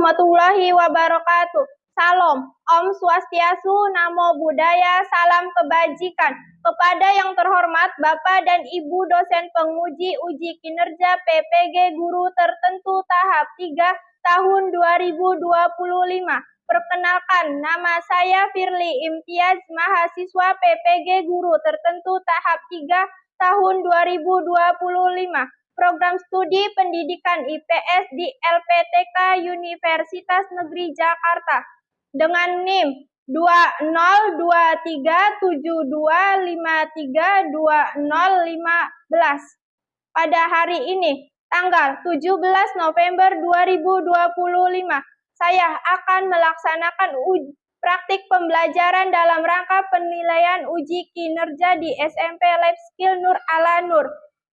warahmatullahi wabarakatuh. Salam, Om Swastiastu, Namo Buddhaya, salam kebajikan. Kepada yang terhormat Bapak dan Ibu dosen penguji uji kinerja PPG Guru Tertentu tahap 3 tahun 2025. Perkenalkan, nama saya Firly Imtiaz, mahasiswa PPG Guru Tertentu tahap 3 tahun 2025. Program studi pendidikan IPS di LPTK Universitas Negeri Jakarta dengan NIM 202372532015 pada hari ini tanggal 17 November 2025. Saya akan melaksanakan praktik pembelajaran dalam rangka penilaian uji kinerja di SMP Life Skill Nur Ala Nur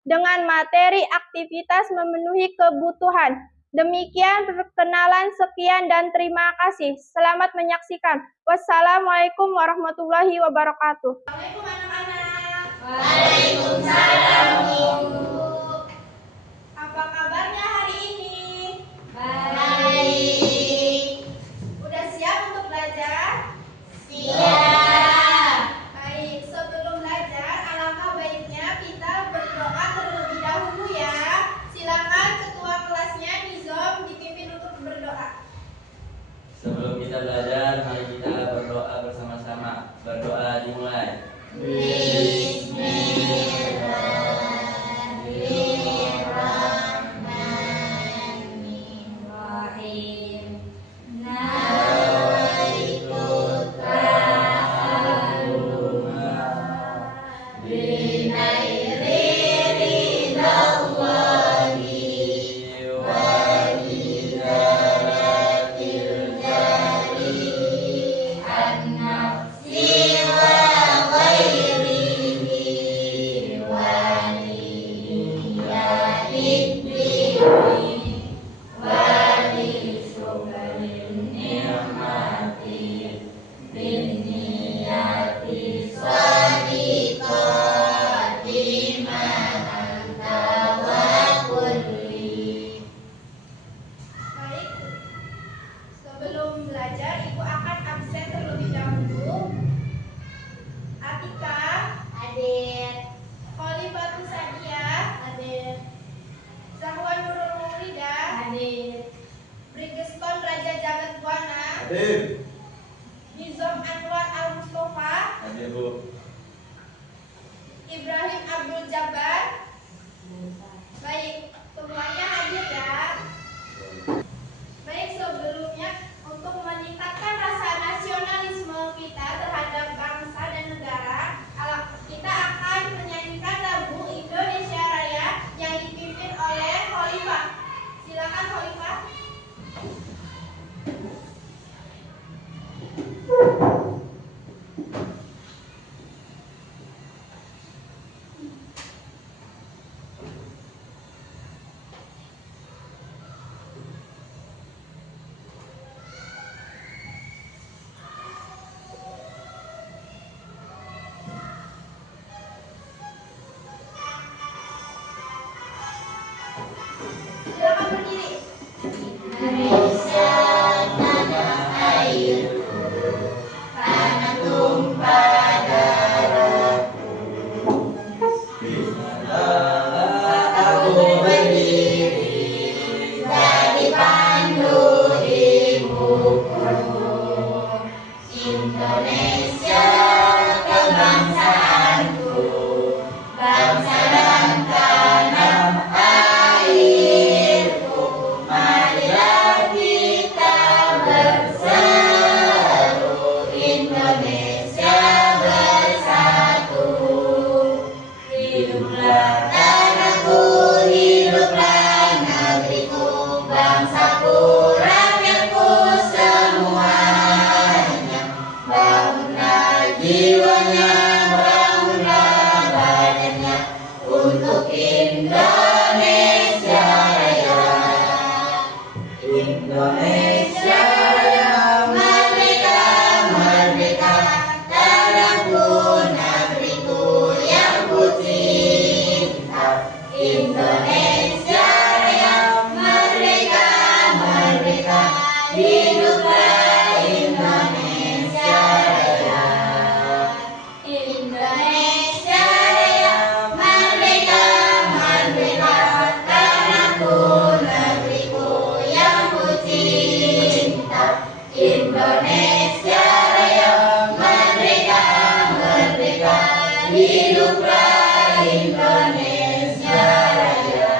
dengan materi aktivitas memenuhi kebutuhan. Demikian perkenalan, sekian dan terima kasih. Selamat menyaksikan. Wassalamualaikum warahmatullahi wabarakatuh. Assalamualaikum anak-anak. Waalaikumsalam Ibu. Apa kabarnya hari ini? Baik. Udah siap untuk belajar? Siap. Baik, sebelum belajar alangkah baiknya kita berdoa terlebih dahulu ya. Silakan ketua kelasnya Nizom dipimpin untuk berdoa. Sebelum kita belajar, mari kita berdoa bersama-sama. Berdoa dimulai. Bismillahirrahmanirrahim. Sebelum belajar, Ibu akan absen terlebih dahulu. Atika, hadir. Kholifatus Sadia, hadir. Zahwan Nurul Mufrida, hadir. Brigeston Raja Jagat Buana, Hadir. Nizom Anwar Al Mustafa, Hadir, Bu. Ibrahim Abdul Jabbar. Baik, semuanya hadir ya. Baik, sebelumnya untuk meningkatkan rasa nasionalisme kita terhadap bangsa dan negara, kita akan menyanyikan lagu Indonesia Raya yang dipimpin oleh Khalifah. Silakan Khalifah. Silakan berdiri. Indonesia tanah airku, tanah tumpah darahku. Bismillah aku berdiri, jadi pandu di buku. Indonesia kebangsaanku, bangsa dan tanah airku. Marilah kita berseru, Indonesia bersatu. Hiduplah tanahku, hiduplah negeriku, bangsaku, rakyatku semuanya. Bangunlah Hiduplah Indonesia Raya.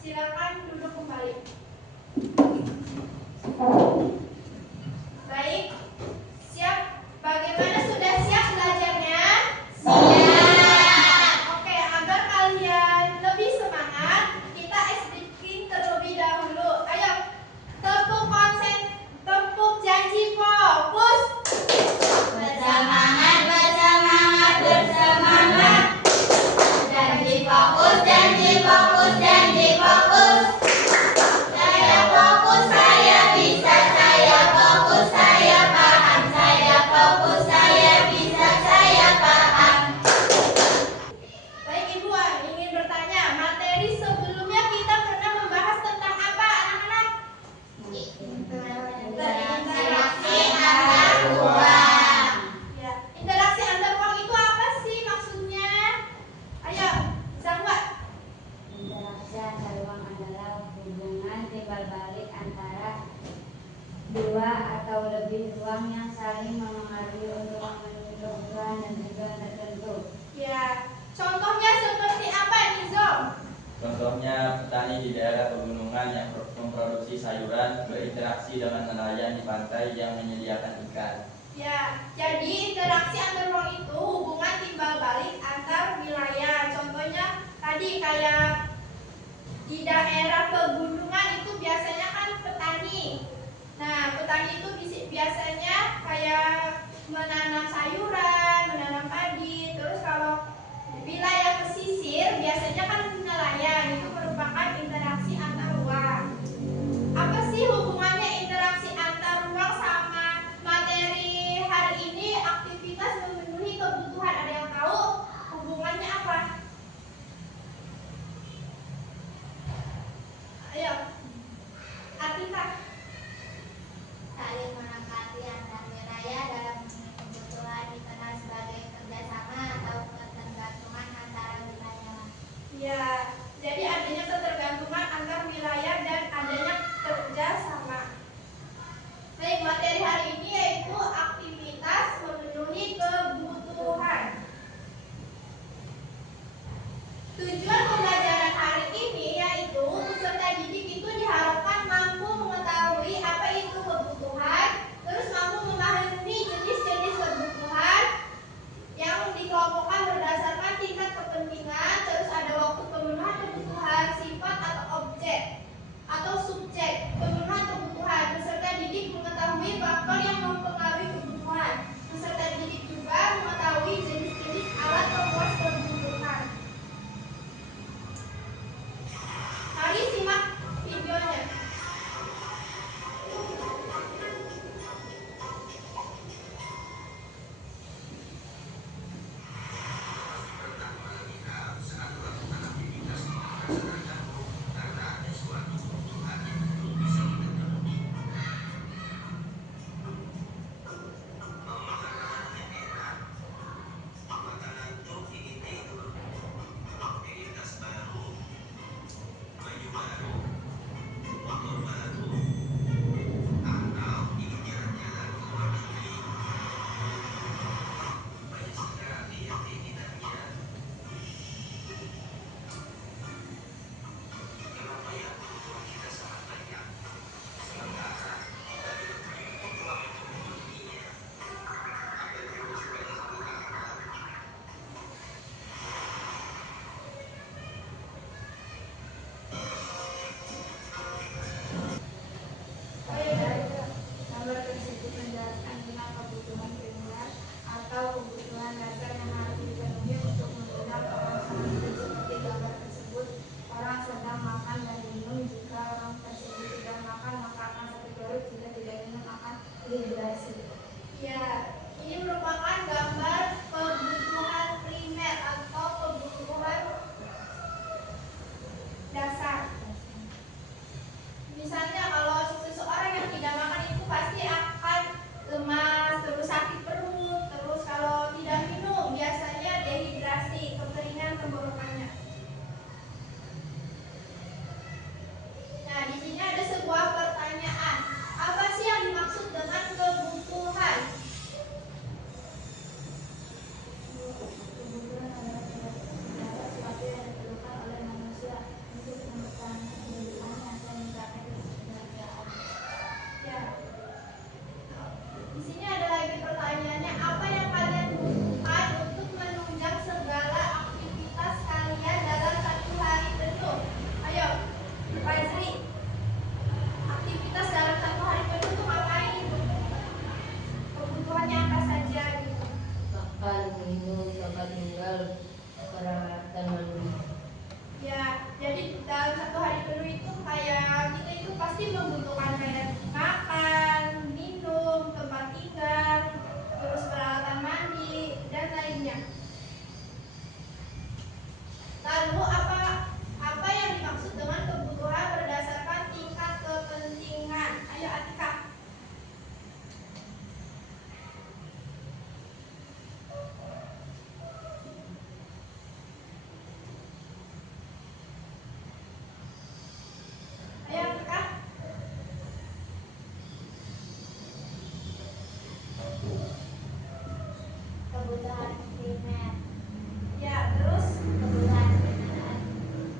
Silakan duduk kembali. Baik, siap. Bagaimana, sudah siap belajarnya? Siap. Oke, agar kalian lebih semangat, kita SDK terlebih dahulu. Ayo, tepuk konsen, tepuk janji fokus. Bersemangat, bersemangat, bersemangat. Janji fokus, janji fokus, janji fokus. Saya fokus, saya bisa, saya fokus, saya paham, saya fokus, saya bisa, saya paham. Baik Ibu, ingin bertanya, materi sebelumnya kita pernah membahas tentang apa, anak-anak? Interaksi antar ruang. Ya, interaksi antar ruang itu apa sih maksudnya? Ayo, Zahwa. Interaksi antar ruang adalah hubungan timbal balik antara dua atau lebih ruang yang saling memengaruhi untuk memenuhi kebutuhan dan tujuan tertentu. Ya, contohnya seperti apa nih, Zom? Contohnya, petani di daerah pegunungan yang memproduksi sayuran berinteraksi dengan nelayan di pantai yang menyediakan ikan. Ya, jadi interaksi antar ruang itu hubungan timbal balik antar wilayah. Contohnya tadi kayak di daerah pegunungan itu biasanya kan petani. Nah, petani itu biasanya kayak menanam sayuran, menanam padi. Terus kalau wilayah pesisir biasanya kan nelayan. Itu merupakan interaksi antar ruang. Apa sih hubungannya interaksi antar ruang sama materi hari ini, aktivitas memenuhi kebutuhan? Ada yang tahu hubungannya apa? Ayo, Atika. Saling melengkapi antar wilayah dalam tinggal, peralatan mandi. Ya, jadi dalam satu hari penuh itu kayak kita itu pasti membutuhkan kayak makan, minum, tempat tinggal, terus peralatan mandi dan lainnya. Lalu apa yang dimaksud dengan kebutuhan berdasarkan tingkat kepentingan? Ayo Atika. Ayo Atika. Kebutuhan primer. Ya, terus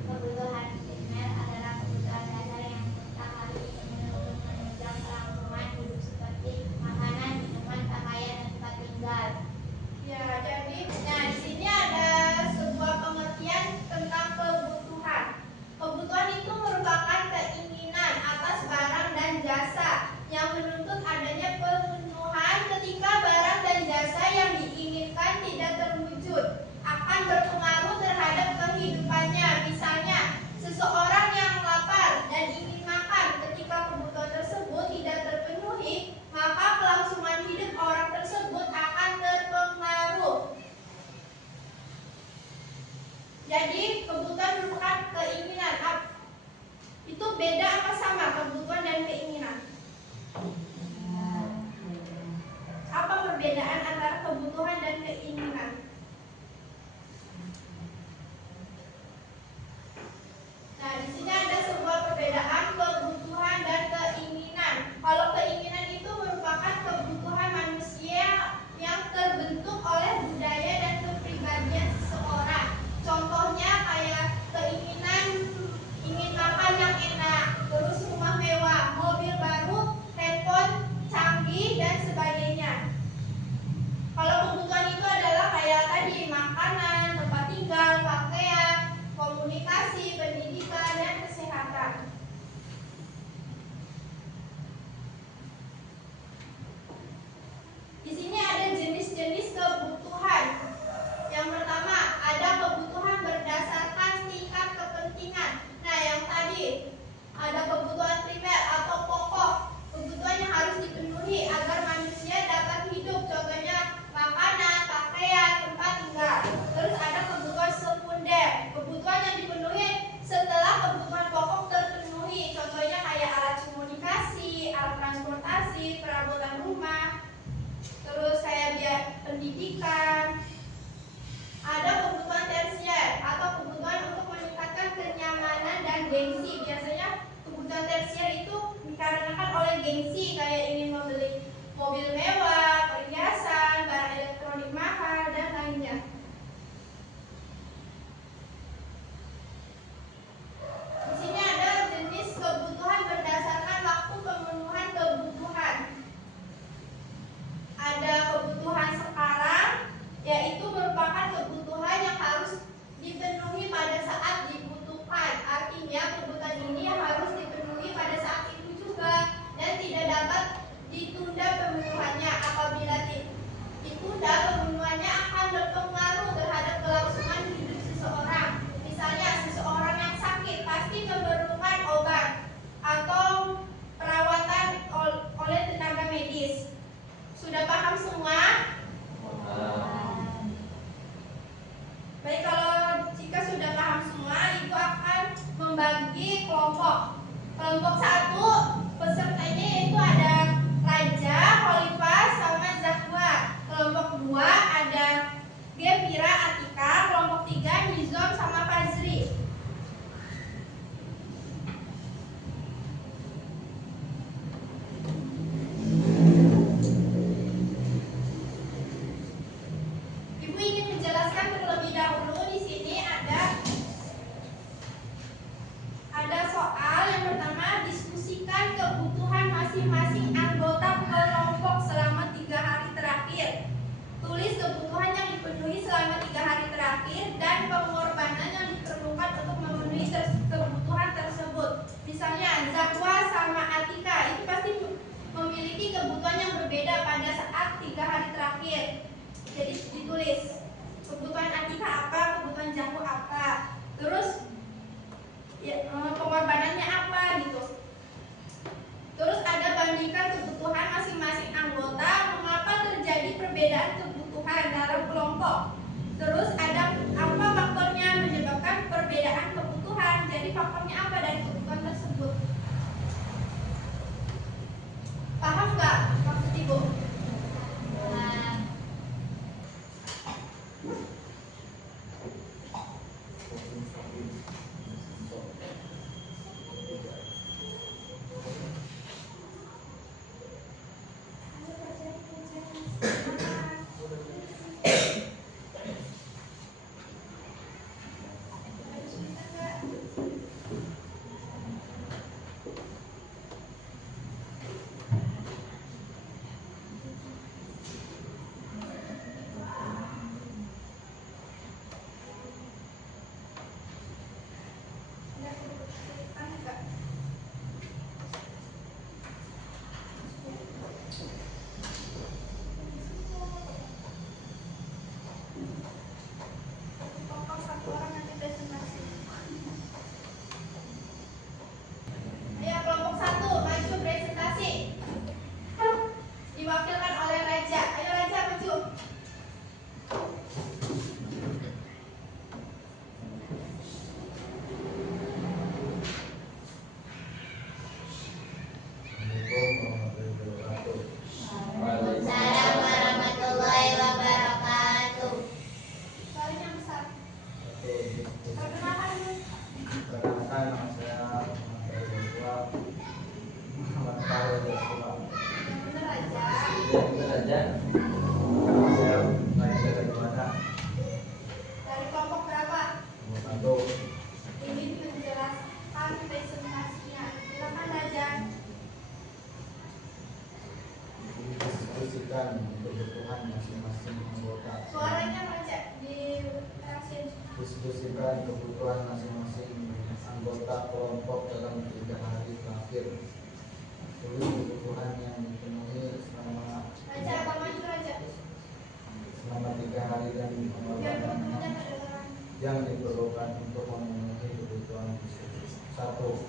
Kebutuhan primer adalah kebutuhan dasar yang kita harus penuhi untuk menunjang kelangsungan hidup seperti makanan, minuman, pakaian, dan tempat tinggal. ya jadi di sini ada sebuah pengertian tentang kebutuhan. Kebutuhan itu merupakan keinginan atas barang dan jasa yang menuntut adanya pemenuhan ketika barang dan jasa yang diinginkan tidak terwujud akan berpengaruh terhadap kehidupannya. Misalnya, seseorang yang lapar dan ingin makan, ketika kebutuhan tersebut tidak terpenuhi, maka kelangsungan hidup orang tersebut akan terpengaruh. Jadi, kebutuhan merupakan keinginan. Itu beda apa sama kebutuhan dan keinginan? Apa perbedaan antara kebutuhan dan keinginan? Nah, di sini ada sebuah perbedaan kebutuhan dan keinginan. Kalau keinginan itu merupakan kebutuhan manusia yang terbentuk oleh budaya dan kepribadian seseorang. Contohnya kayak keinginan ingin makan yang enak, terus rumah mewah, mobil baru, handphone canggih, dan sebagainya. Kalau kebutuhan itu adalah kayak tadi makanan, tempat tinggal, pakaian, komunikasi, pendidikan, dan kesehatan. Di sini ada jenis-jenis kebutuhan. Yang pertama, ada kebutuhan berdasarkan tingkat kepentingan. Nah, yang tadi ada kebutuhan primer atau pokok, kebutuhan yang harus dipenuhi agar manusia dapat hidup. Contohnya makanan, pakaian, tempat tinggal. Terus ada kebutuhan sekunder, kebutuhan yang dipenuhi setelah kebutuhan pokok terpenuhi. Contohnya kayak alat komunikasi, alat transportasi, perabotan rumah. Terus kayak biaya pendidikan. Ada kebutuhan tersier atau kebutuhan untuk meningkatkan kenyamanan dan gengsi. Biasanya kebutuhan tersier itu dikarenakan oleh gengsi, kayak ingin membeli mobil mewah, perhiasan, barang elektronik mahal, dan lainnya. Di sini ada jenis kebutuhan berdasarkan waktu pemenuhan kebutuhan. Ada kebutuhan sekarang, yaitu merupakan kebutuhan yang harus dipenuhi pada saat dibutuhkan. Artinya kebutuhan ini harus dipenuhi pada saat itu juga dan tidak dapat ditunda pemenuhannya. Apabila ditunda pemenuhannya akan berpengaruh terhadap kelangsungan hidup seseorang. Misalnya seseorang yang sakit pasti memerlukan obat atau perawatan oleh tenaga medis. Sudah paham semua? Baik, kalau jika sudah paham semua, Ibu akan membagi kelompok. Kelompok 1, pesertanya yaitu ada Raja, Khalifah, sama Zahwa. Kelompok 2 ada Gembira, Atika. Kelompok 3 Nizam sama Fazri. Ibu ingin menjelaskan terlebih dahulu. Di sini ada soal yang pertama, diskusikan kebutuhan masing-masing anggota kelompok selama 3 hari terakhir. Tulis kebutuhan yang dipenuhi selama 3 hari terakhir dan pengorbanan yang diperlukan untuk memenuhi kebutuhan tersebut. Misalnya Zahwa sama Atika itu pasti memiliki kebutuhan yang berbeda pada saat 3 hari terakhir. Jadi ditulis kebutuhan Atika menjangkau apa, terus ya, pengorbanannya apa gitu. Terus ada bandingkan kebutuhan masing-masing anggota, mengapa terjadi perbedaan kebutuhan dalam kelompok. Terus ada apa faktornya menyebabkan perbedaan kebutuhan, jadi faktornya apa dari kebutuhan tersebut. Paham nggak maksud Ibu? Diwakilkan oleh Raja. Ayo Raja maju. Waalaikumsalam warahmatullahi wabarakatuh. Suaranya besar. Perkenalkan dulu. Perkenalkan, nama saya Muhammad Fahri Joshua. Yang benar Raja. Ya, benar aja. Nama saya Raja Rajawada. Dari kelompok berapa? Satu, Ingin menjelaskan presentasinya. Silakan Raja. didiskusikan kebutuhan masing-masing anggota. Suaranya Raja dikerasin. Diskusikan kebutuhan masing-masing anggota kelompok dalam 3 hari terakhir. Tulis kebutuhan yang dipenuhi selama Raja apa maju Raja? 3 hari dan Biar teman-teman pengorbanan kedengaran. yang diperlukan untuk memenuhi kebutuhan tersebut. 1.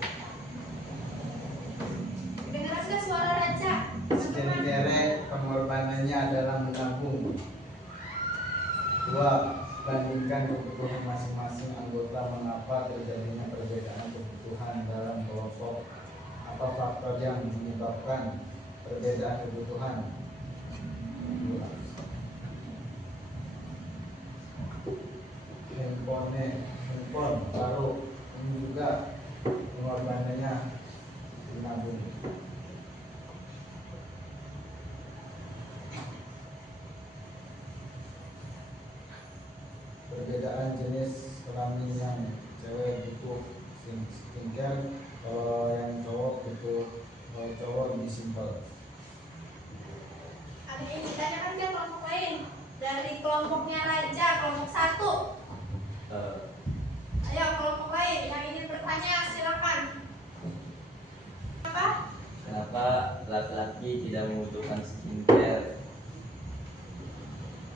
Kedengaran nggak suara Raja? Teman-teman. Skincare pengorbanannya adalah menabung. 2. Bandingkan kebutuhan masing-masing anggota. Mengapa terjadinya perbedaan kebutuhan dalam kelompok? Apa faktor yang menyebabkan perbedaan kebutuhan? 2. Handphone baru ini juga pengorbanannya menabung. Perbedaan jenis kelamin, yang cewek butuh skincare, kalau yang cowok butuh, kalau cowok lebih simpel. Ada yang ditanyakan ke kelompok lain? Dari kelompoknya Raja, kelompok 1. Ayo kelompok lain yang ingin bertanya silakan. Apa? Kenapa laki-laki tidak membutuhkan skincare?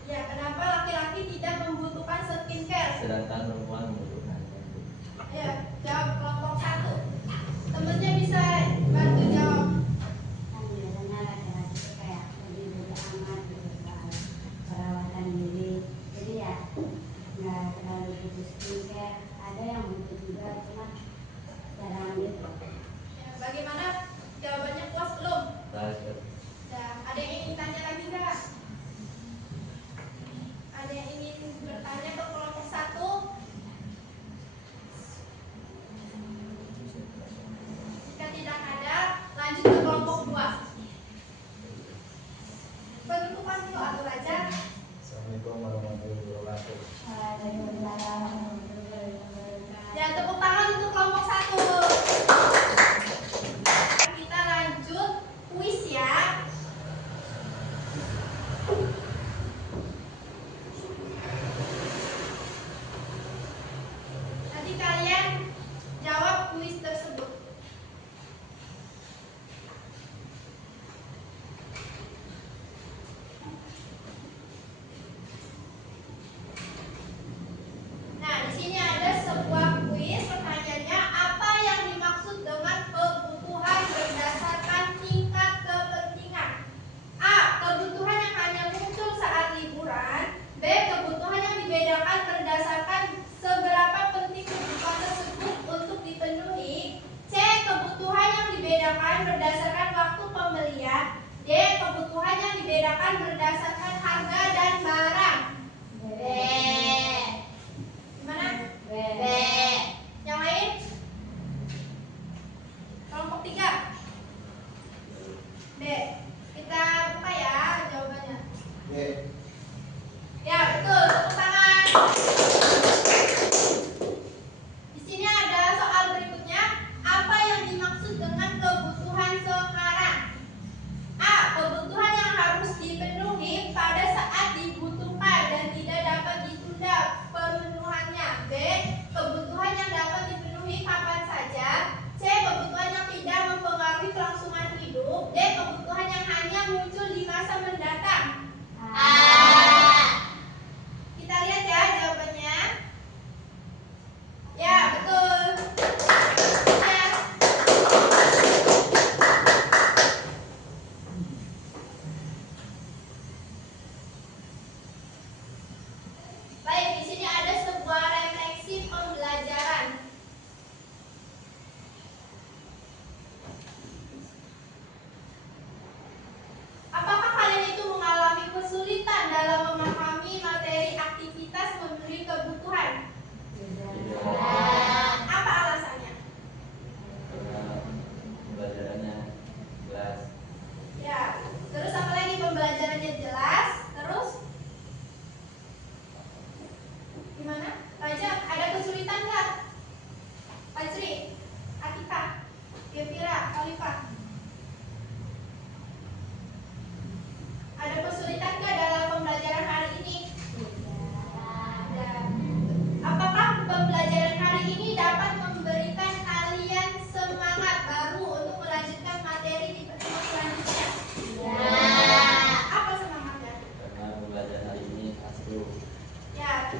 Ya, kenapa laki-laki tidak membutuhkan skincare? Sedangkan perempuan membutuhkannya. Ya, jawab kelompok 1. Temennya bisa bantu jawab. Kan biasanya laki-laki itu kayak lebih bodo amat gitu soal perawatan diri, jadi ya nggak terlalu butuh skincare. Ada yang butuh juga, cuma jarang gitu. Ya, bagaimana? Jawabannya puas belum? Lanjut. Ya, ada yang ingin tanya lagi nggak? Ada yang ingin bertanya ke kelompok 1?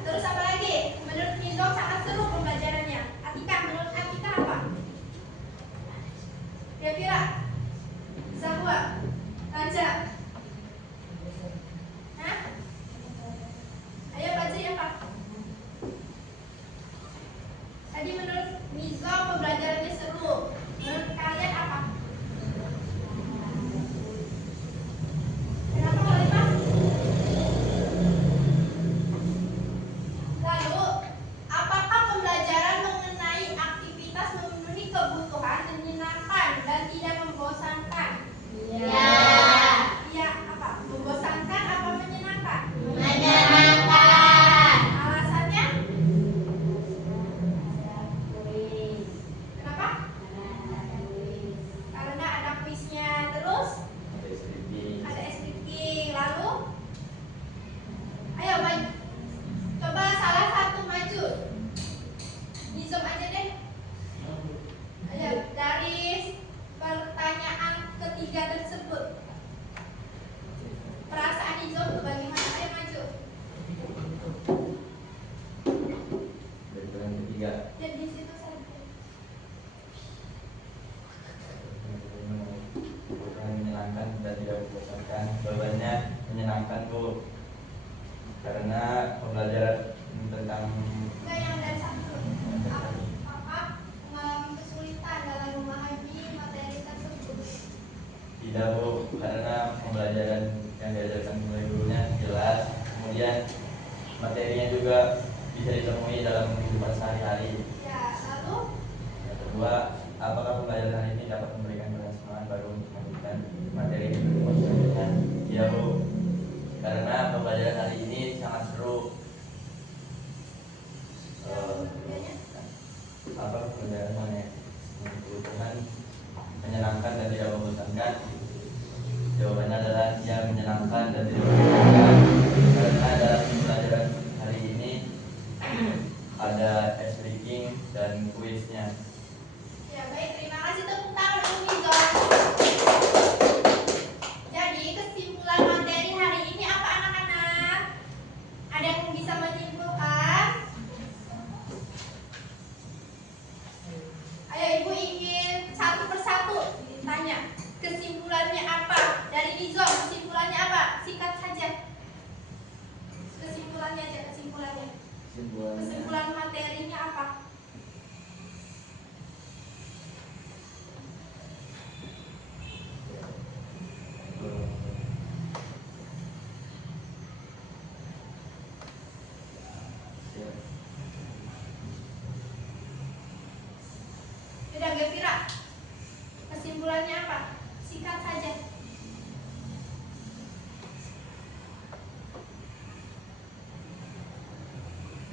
terus apa lagi? Menurut Nizam sangat seru pembelajarannya. Atika, menurut Atika apa? Kira-kira? Zahwa? Raja? Hah? Ayo Fajri apa? Tadi menurut Nizam pembelajarannya seru. Menurut kalian apa? Kenapa Khalifah? Lalu, apakah pembelajaran mengenai aktivitas memenuhi kebutuhan menyenangkan dan tidak membosankan? Ya. Iya, apa? Membosankan apa menyenangkan? Menyenangkan. Alasannya? kuis Kenapa? Karena ada kuisnya. Terus Ada stripping. ada escripting. Lalu, ayo maju. Coba salah satu maju. Di zoom aja deh. Ayo dari pertanyaan ketiga tersebut. Perasaan di zoom tuh bagaimana? Ayo maju. Dari bulan ketiga. Dan di situ saja. Bukan menyenangkan dan tidak membosankan. Jawabannya menyenangkan, Bu. Karena pembelajaran tentang Enggak yang dari satu. Apa mengalami kesulitan dalam memahami materi tersebut? tidak, Bu, karena pembelajaran yang diajarkan oleh gurunya jelas, kemudian materinya juga bisa ditemui dalam kehidupan sehari-hari. Ya, lalu Yang kedua, apakah pembelajaran hari ini dapat memberikan kalian semangat baru untuk melanjutkan materi di kehidupan selanjutnya? Iya, Bu, karena pembelajaran hari ini sangat seru. kemudiannya Apa pembelajaran mengenai kebutuhan menyenangkan dan tidak membosankan? Jawabannya adalah yang menyenangkan dan tidak membosankan, karena dalam pembelajaran hari ini ada escripting dan kuisnya. ya baik, terima kasih, tepuk tangan untuk Nizam. Jadi kesimpulan materi hari ini apa anak-anak? Ada yang bisa menyimpulkan? Ayo ibu ingin satu persatu ditanya. Kesimpulannya apa? Dari Nizam, kesimpulannya apa? Singkat saja. Kesimpulannya aja, kesimpulannya. Kesimpulan materinya apa? Tidak Gevira. Kesimpulannya apa? Singkat saja.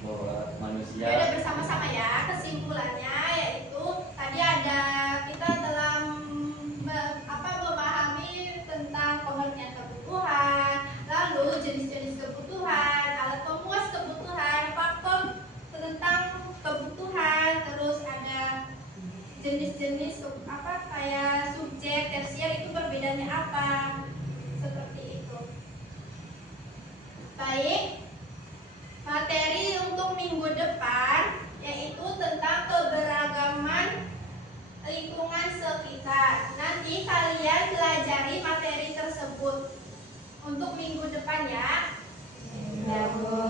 Bahwa manusia Beda bersama-sama ya. Kesimpulannya yaitu tadi ada kita dalam memahami tentang pengertian kebutuhan, lalu jenis-jenis kebutuhan, alat pemuas kebutuhan, faktor tentang kebutuhan, terus ada jenis-jenis kayak subjek, tersier itu perbedaannya apa, seperti itu. Baik, materi untuk minggu depan yaitu tentang keberagaman lingkungan sekitar. Nanti kalian pelajari materi tersebut untuk minggu depan ya. Ya, Bu.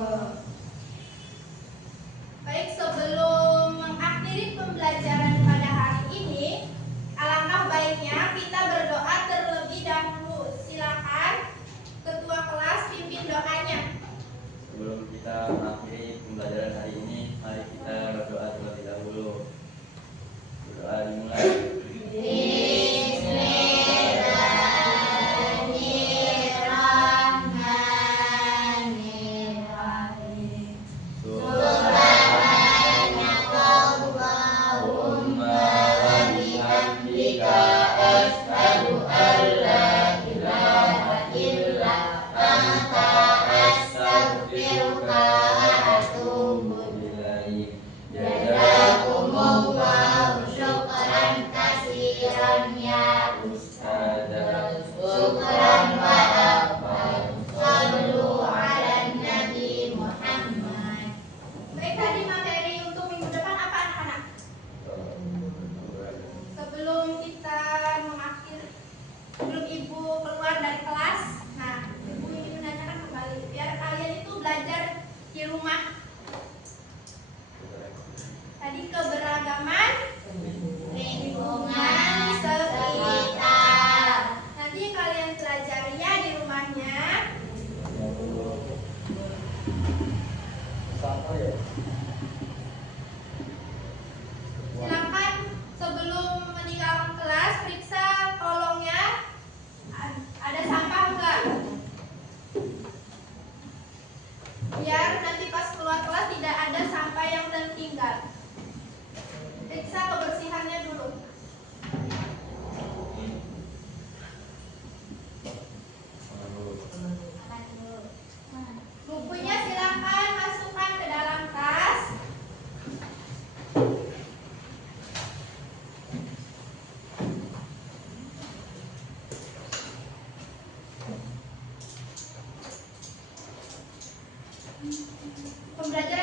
Baik, sebelum mengakhiri pembelajaran pada hari ini, alangkah baiknya kita berdoa terlebih dahulu. Silakan ketua kelas pimpin doanya. sebelum kita mengakhiri pembelajaran hari ini, mari kita berdoa terlebih dahulu. Berdoa dimulai. Bismillahirrahmanirrahim. Subhanakallahumma wa bihamdika asyhadu an la ilaha illa anta astaghfiruka wa atubu di rumah. Tadi keberagaman lingkungan sekitar. Nanti kalian pelajari ya di rumahnya. Sama ya. Silakan sebelum meninggalkan kelas periksa kolongnya ada sampah enggak, biar nanti pas keluar kelas tidak ada sampah yang tertinggal. Periksa kebersihannya dulu. Bukunya silakan masukkan ke dalam tas. Pembelajaran